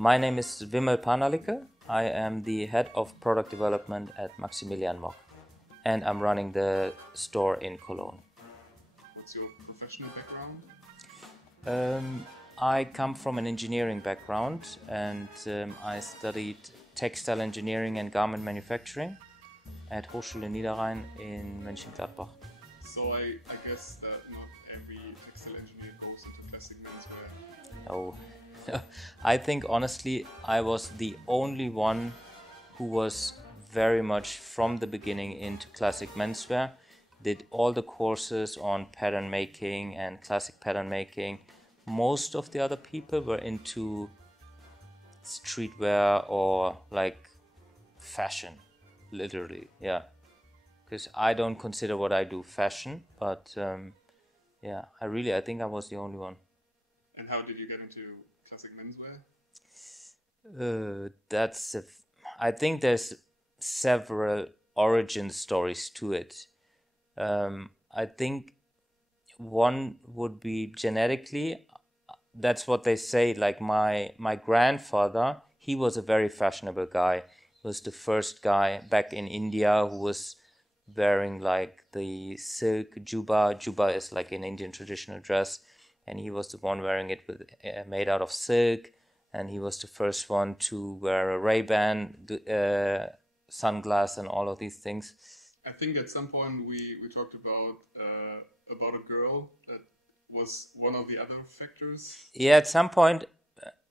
My name is Vimal Panalickal. I am the head of product development at Maximilian Mogg, and I'm running the store in Cologne. What's your professional background? I come from an engineering background, and I studied textile engineering and garment manufacturing at Hochschule Niederrhein in Mönchengladbach. So I guess that not every textile engineer goes into classic menswear. Oh, I think honestly I was the only one who was very much from the beginning into classic menswear, did all the courses on pattern making and classic pattern making. Most of the other people were into streetwear or like fashion, literally, yeah. Because I don't consider what I do fashion, but yeah, I think I was the only one. And how did you get into classic menswear? I think there's several origin stories to it. I think one would be genetically. That's what they say. Like my grandfather, he was a very fashionable guy. He was the first guy back in India who was wearing like the silk juba. Juba is like an Indian traditional dress, and he was the one wearing it with made out of silk. And he was the first one to wear a Ray-Ban sunglass and all of these things. I think at some point we talked about a girl that was one of the other factors. Yeah, at some point,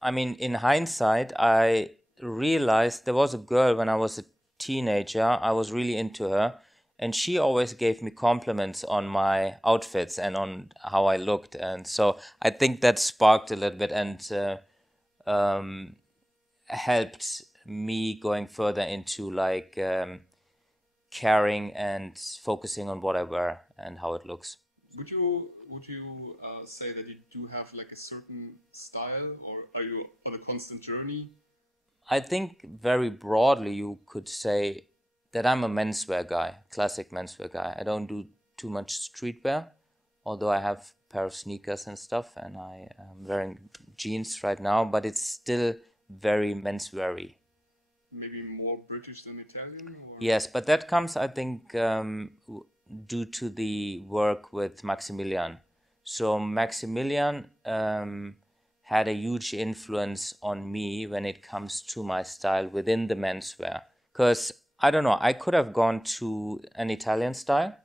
I mean, in hindsight, I realized there was a girl when I was a teenager. I was really into her, and she always gave me compliments on my outfits and on how I looked. And so I think that sparked a little bit and helped me going further into like caring and focusing on what I wear and how it looks. Would you say that you do have like a certain style, or are you on a constant journey? I think very broadly you could say that I'm a menswear guy, classic menswear guy. I don't do too much streetwear, although I have a pair of sneakers and stuff, and I am wearing jeans right now, but it's still very menswear-y. Maybe more British than Italian? Or? Yes, but that comes, I think, due to the work with Maximilian. So Maximilian had a huge influence on me when it comes to my style within the menswear. Because, I don't know, I could have gone to an Italian style,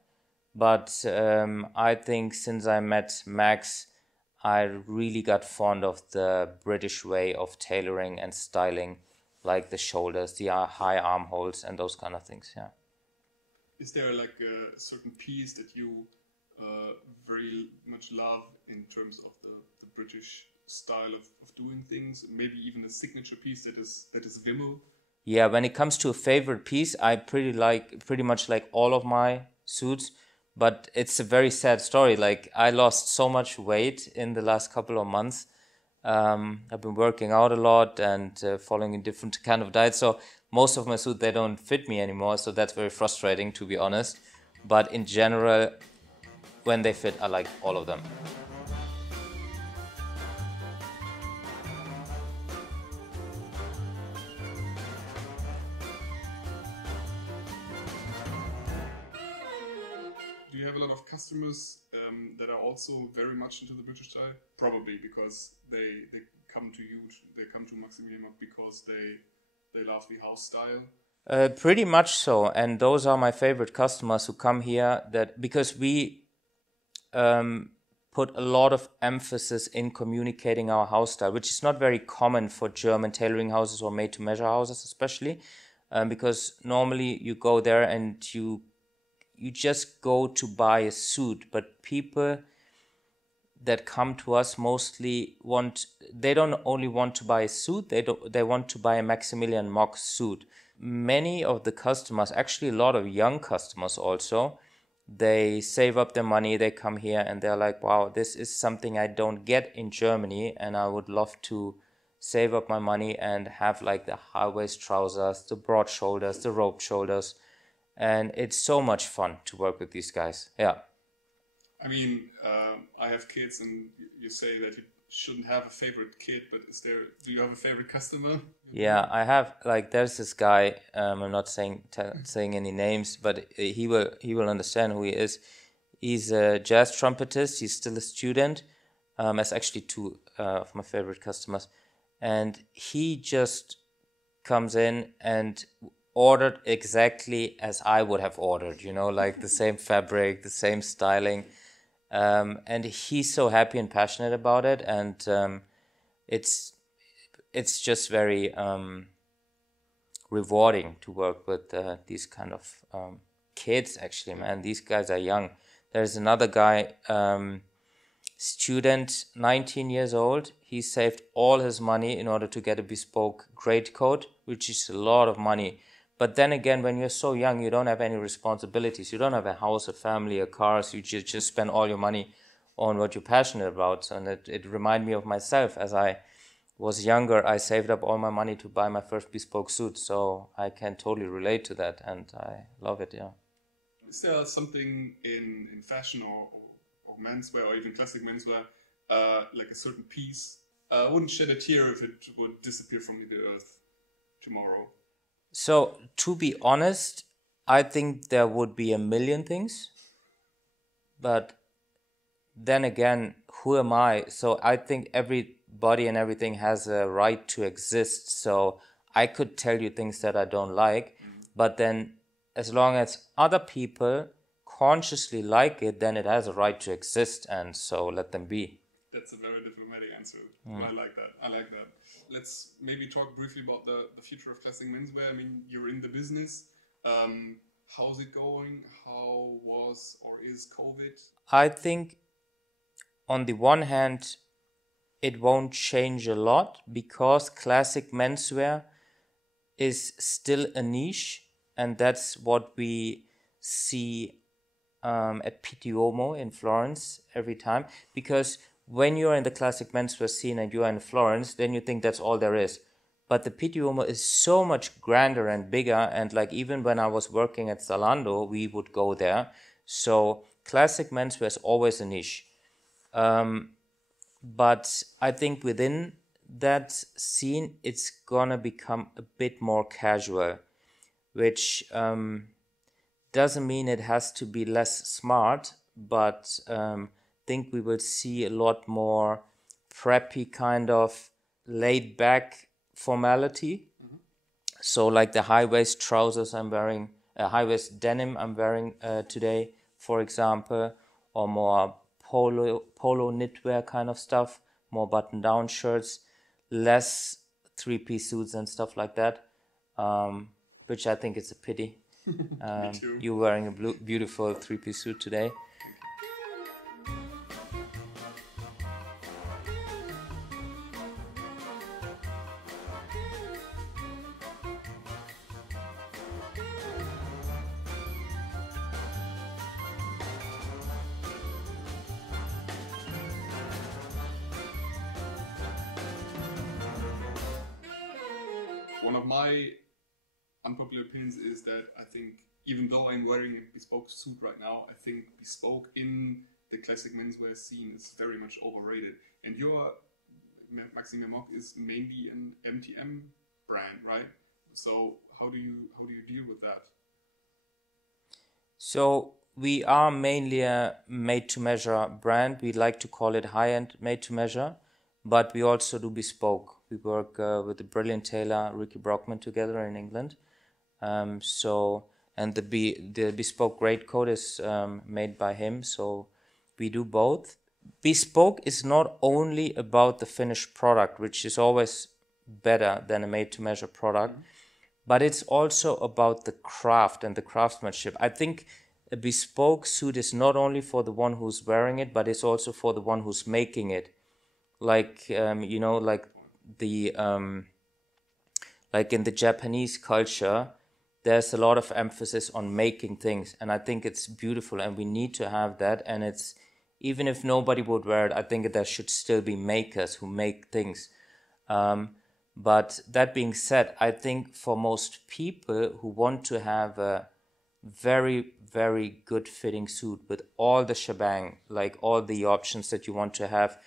but I think since I met Max, I really got fond of the British way of tailoring and styling, like the shoulders, the high armholes, and those kind of things, yeah. Is there like a certain piece that you very much love in terms of the British style of doing things? Maybe even a signature piece that is Vimal? Yeah, when it comes to a favorite piece, I pretty much like all of my suits, but it's a very sad story. Like I lost so much weight in the last couple of months. I've been working out a lot and following a different kind of diet. So most of my suits, they don't fit me anymore. So that's very frustrating, to be honest. But in general, when they fit, I like all of them. Do you have a lot of customers that are also very much into the British style? Probably because they come to you, they come to Maximilian Mogg because they love the house style. Pretty much so, and those are my favorite customers who come here. Because we put a lot of emphasis in communicating our house style, which is not very common for German tailoring houses or made-to-measure houses, especially because normally you go there and you just go to buy a suit, but people that come to us mostly they don't only want to buy a suit, they want to buy a Maximilian Mogg suit. Many of the customers, actually a lot of young customers also, they save up their money, they come here and they're like, wow, this is something I don't get in Germany, and I would love to save up my money and have like the high-waist trousers, the broad shoulders, the roped shoulders. And it's so much fun to work with these guys. Yeah. I mean, I have kids, and you say that shouldn't have a favorite kid, but do you have a favorite customer? Yeah, I have, like, there's this guy, I'm not saying any names, but he will understand who he is. He's a jazz trumpetist. He's still a student. That's actually two of my favorite customers. And he just comes in and ordered exactly as I would have ordered, like the same fabric, the same styling. And he's so happy and passionate about it. And it's just very rewarding to work with these kind of kids, actually, man. These guys are young. There's another guy, student, 19 years old. He saved all his money in order to get a bespoke greatcoat, which is a lot of money. But then again, when you're so young, you don't have any responsibilities. You don't have a house, a family, a car, so you just spend all your money on what you're passionate about. And it reminded me of myself. As I was younger, I saved up all my money to buy my first bespoke suit. So I can totally relate to that, and I love it, yeah. Is there something in fashion or menswear or even classic menswear, like a certain piece? I wouldn't shed a tear if it would disappear from the earth tomorrow. So, to be honest, I think there would be a million things. But then again, who am I? So I think everybody and everything has a right to exist. So I could tell you things that I don't like, but then as long as other people consciously like it, then it has a right to exist, and so let them be. That's a very diplomatic answer. I like that. Let's maybe talk briefly about the future of classic menswear. I mean, you're in the business. How's it going? How was or is COVID? I think on the one hand, it won't change a lot because classic menswear is still a niche, and that's what we see at Pitti Uomo in Florence every time. Because when you're in the classic menswear scene and you're in Florence, then you think that's all there is. But the Pitti Uomo is so much grander and bigger, and like even when I was working at Zalando, we would go there. So classic menswear is always a niche. But I think within that scene, it's gonna become a bit more casual, which doesn't mean it has to be less smart, but think we will see a lot more preppy kind of laid back formality. So like the high waist trousers I'm wearing, high waist denim I'm wearing today, for example, or more polo knitwear kind of stuff, more button down shirts, less 3-piece suits and stuff like that, which I think is a pity. Me too. You're wearing a beautiful 3-piece suit today. One of my unpopular opinions is that I think, even though I'm wearing a bespoke suit right now, I think bespoke in the classic menswear scene is very much overrated. And your Maximilian Mogg is mainly an MTM brand, right? So how do you deal with that? So we are mainly a made-to-measure brand. We like to call it high-end made-to-measure, but we also do bespoke. We work with the brilliant tailor Ricky Brockman together in England. And the bespoke greatcoat is made by him. So we do both. Bespoke is not only about the finished product, which is always better than a made-to-measure product, but it's also about the craft and the craftsmanship. I think a bespoke suit is not only for the one who's wearing it, but it's also for the one who's making it. Like like in the Japanese culture, there's a lot of emphasis on making things, and I think it's beautiful, and we need to have that. And it's, even if nobody would wear it, I think there should still be makers who make things. But that being said, I think for most people who want to have a very, very good fitting suit with all the shebang, like all the options that you want to have,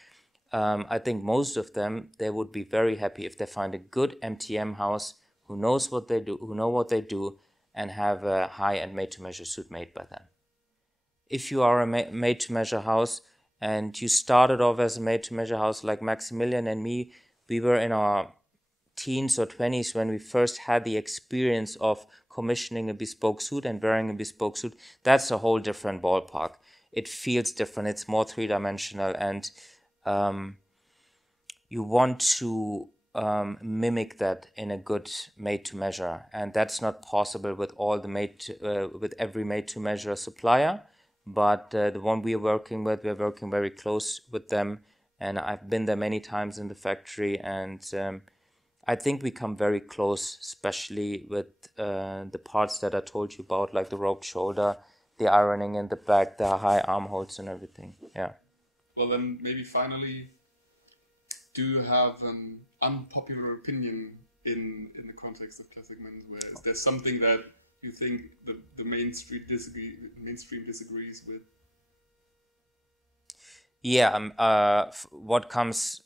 I think most of them, they would be very happy if they find a good MTM house who knows what they do, who know what they do, and have a high-end made-to-measure suit made by them. If you are a made-to-measure house and you started off as a made-to-measure house like Maximilian and me, we were in our teens or 20s when we first had the experience of commissioning a bespoke suit and wearing a bespoke suit. That's a whole different ballpark. It feels different. It's more three-dimensional, and you want to mimic that in a good made-to-measure, and that's not possible with all the with every made-to-measure supplier. But the one we're working very close with them, and I've been there many times in the factory, and I think we come very close, especially with the parts that I told you about, like the rope shoulder, the ironing in the back, the high armholes and everything. Yeah. Well, then maybe finally, do you have an unpopular opinion in the context of classic menswear? Is there something that you think the mainstream disagrees with? Yeah, what comes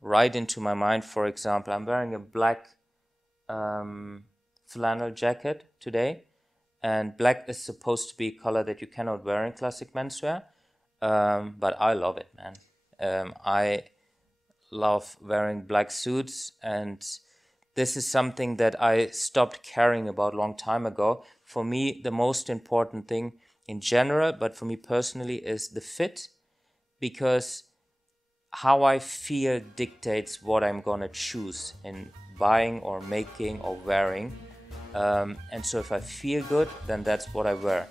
right into my mind, for example, I'm wearing a black flannel jacket today, and black is supposed to be a color that you cannot wear in classic menswear, but I love it, man. I love wearing black suits, and this is something that I stopped caring about a long time ago. For me, the most important thing in general, but for me personally, is the fit, because how I feel dictates what I'm gonna choose in buying or making or wearing. And so if I feel good, then that's what I wear.